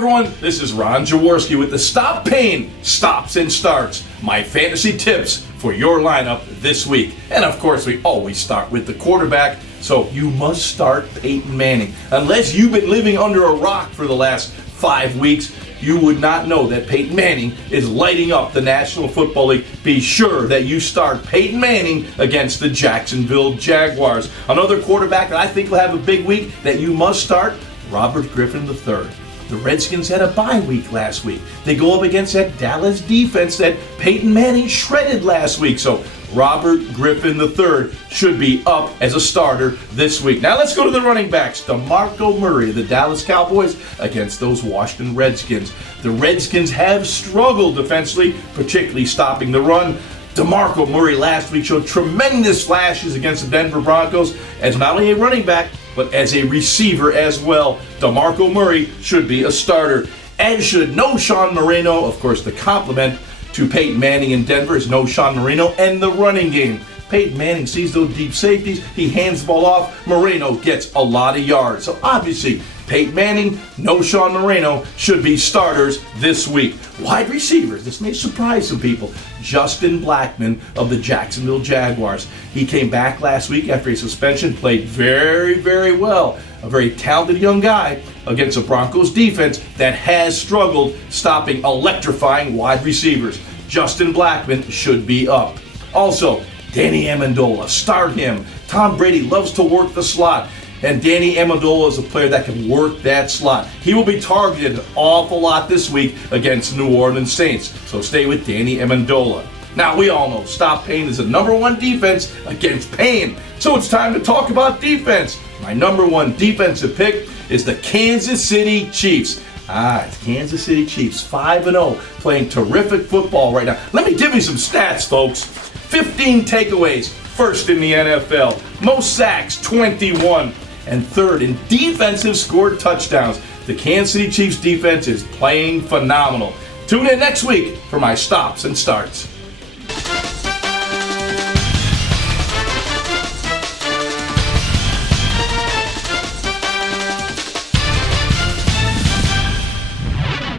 everyone, this is Ron Jaworski with the Stop Pain, Stops and Starts, my fantasy tips for your lineup this week. And of course, we always start with the quarterback, so you must start Peyton Manning. Unless you've been living under a rock for the last 5 weeks, you would not know that Peyton Manning is lighting up the National Football League. Be sure that you start Peyton Manning against the Jacksonville Jaguars. Another quarterback that I think will have a big week that you must start, Robert Griffin III. The Redskins had a bye week last week. They go up against that Dallas defense that Peyton Manning shredded last week. So Robert Griffin III should be up as a starter this week. Now let's go to the running backs. DeMarco Murray of the Dallas Cowboys against those Washington Redskins. The Redskins have struggled defensively, particularly stopping the run. DeMarco Murray last week showed tremendous flashes against the Denver Broncos as not only a running back, but as a receiver as well. DeMarco Murray should be a starter, as should Knowshon Moreno. Of course, the complement to Peyton Manning in Denver is Knowshon Moreno and the running game. Peyton Manning sees those deep safeties, he hands the ball off, Moreno gets a lot of yards. So obviously, Peyton Manning, Knowshon Moreno should be starters this week. Wide receivers, this may surprise some people. Justin Blackmon of the Jacksonville Jaguars. He came back last week after a suspension, played very, very well. A very talented young guy against a Broncos defense that has struggled stopping electrifying wide receivers. Justin Blackmon should be up. Also, Danny Amendola, start him. Tom Brady loves to work the slot, and Danny Amendola is a player that can work that slot. He will be targeted an awful lot this week against New Orleans Saints, so stay with Danny Amendola. Now, we all know Stop Pain is the #1 defense against pain, so it's time to talk about defense. My #1 defensive pick is the Kansas City Chiefs. It's Kansas City Chiefs, 5-0, playing terrific football right now. Let me give you some stats, folks. 15 takeaways, first in the NFL. Most sacks, 21. And third in defensive scored touchdowns. The Kansas City Chiefs defense is playing phenomenal. Tune in next week for my stops and starts.